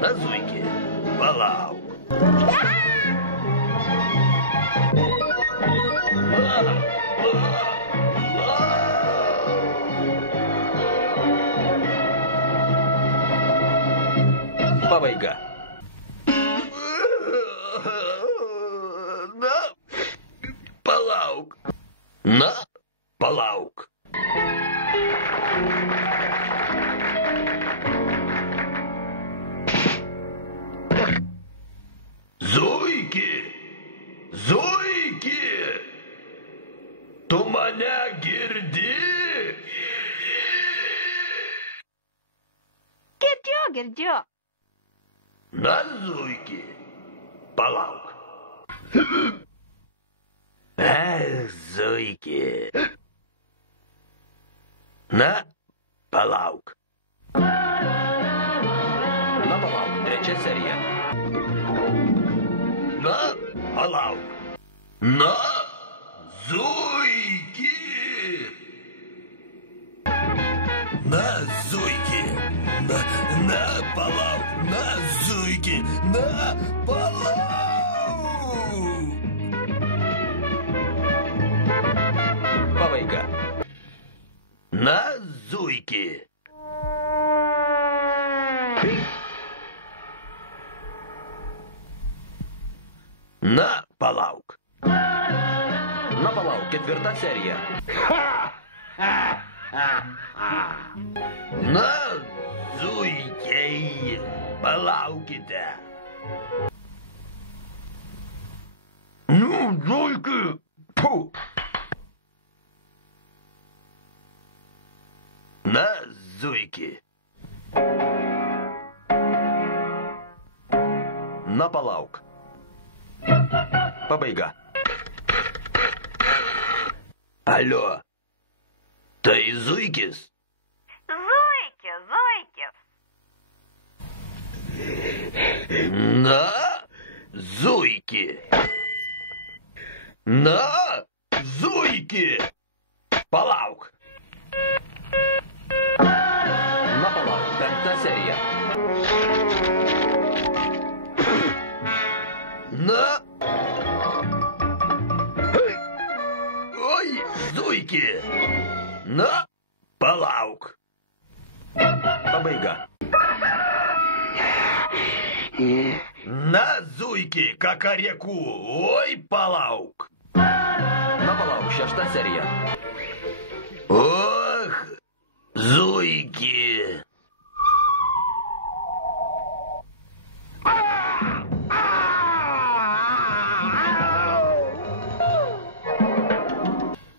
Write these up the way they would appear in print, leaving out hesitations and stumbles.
Na zuiki, palauk. Pabaiga. Na, palauk. Na, palauk. Zuiki! Zuiki! Tu mane girdi? Girdžiu. Na, zuiki, palauk. Zuiki. Na, palauk. Na, palauk. Trečia serija. Na, palauk. Na, zuiki. Na, zuiki. Na, palauk. Na, zuiki. Na, palauk. Pabaiga. Na, zuiki. Na, palauk. Na, palauk. Ketvirta serija. Na, zuikiai, palaukite. Nu, zuiki. Puh. Na, zuiki. Na, palauk. Pabaiga. Alio, tai zuikis? Zuikis. Na, zuiki. Na, zuiki. Palauk. Na, palauk. Penkta serija. Na. Oi, zuiki. Na, palauk. Pabaiga. Na, zuiki, kakareku. Oi, palauk. Na, palauk. Šešta serija. Och, zuiki.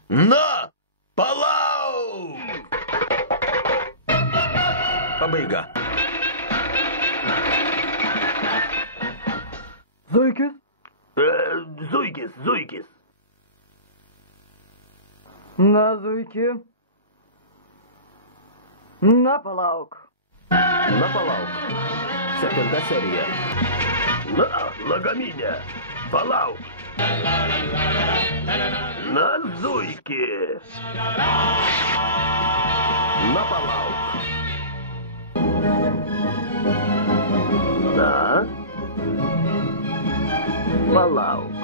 Na, palauk. Pabaiga. Zuikis? Zuikis. Na, zuiki. Na, palauk. Na, palauk. Septinta serija. Na, lagaminė, palauk. Na, zuiki. Na, palauk. Na, palauk.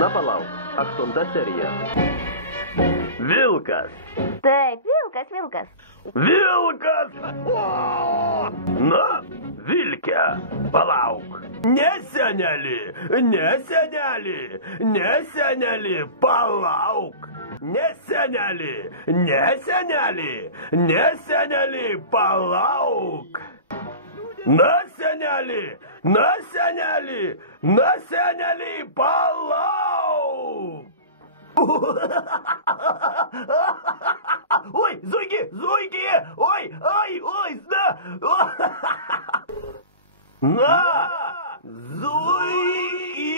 Na, palauk. Aštunta serija. Vilkas. Taip, vilkas. Vilkas! O! Na, vilke, palauk. Ne, seneli, palauk. Ne, seneli, palauk. Na, seneli, palauk. Oi, zuiki, oi, na, zuiki.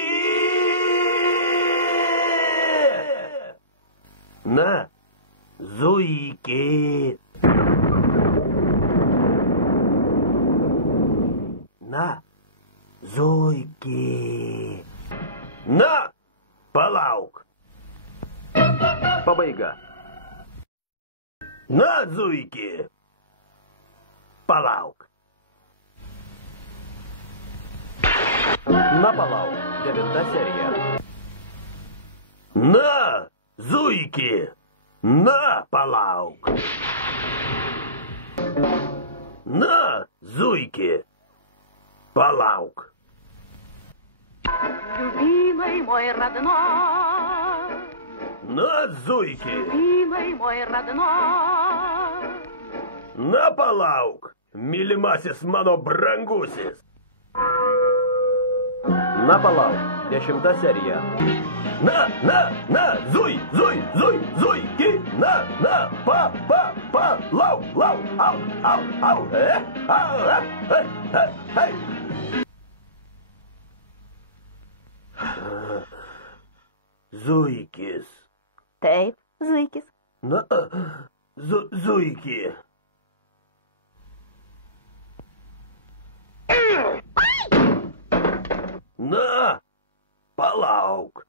Na, zuiki. Na, zuiki. Na, palauk. Pabaiga. Na, zuiki. Palauk. Na palauk. 9 serija. На, зуйки! На, палаук! На, зуйки! Палаук! Любимый мой родной, На, зуйки! любимый мой родной. На, палаук! Милимасис мано брангусис! Na palauk. 10 serija. На, зуй, зуйки! На, па, лау, ау, эй! Зуйкис. Taip, zuikis. На, зуйки. На, палаук.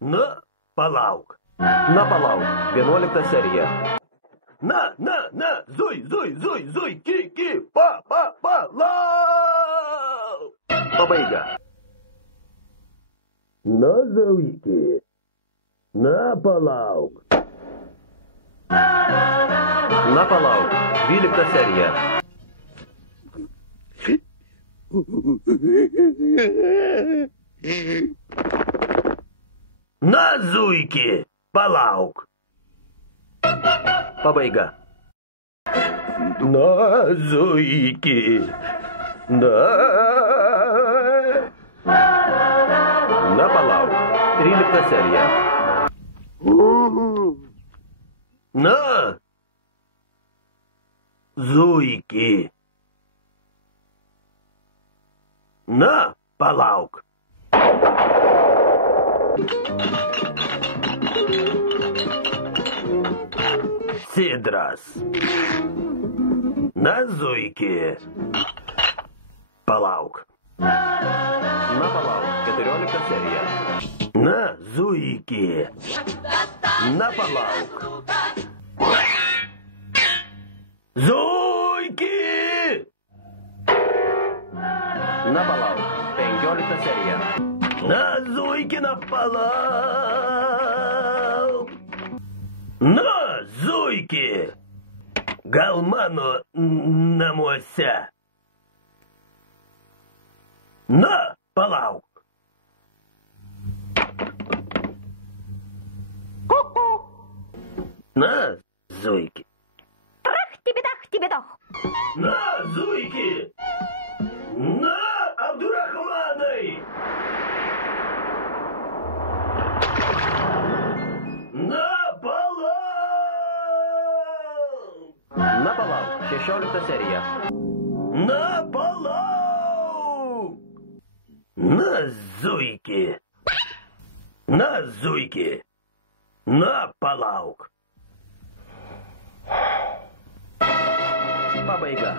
На, палаук. Na palauk. 11 serija. На, зуй, ки, па, лау. Pabaiga. На, зуйки. На, палаук. Na palauk. 12 serija. На, зуйки, палаук. Pabaiga. На, зуйки. Na palauk. 13 serija. На, зуйки. На, палаук. Сидрас. На, зуйки. Палаук. Na palauk. 14 serija. На, зуйки. На, палаук. Зуйки! Na palauk. 15 serija. На, зуйки, на палаук. На, зуйки! Галмано намося. На, палаук. На, зуйки. Трах-тебе-дах-тебе-дох. На, зуйки! На, Абдурахманы! На, палаук! Na palauk. 16 serija. На, палаук! На, зуйки! На, зуйки! На, палаук! Pabaiga.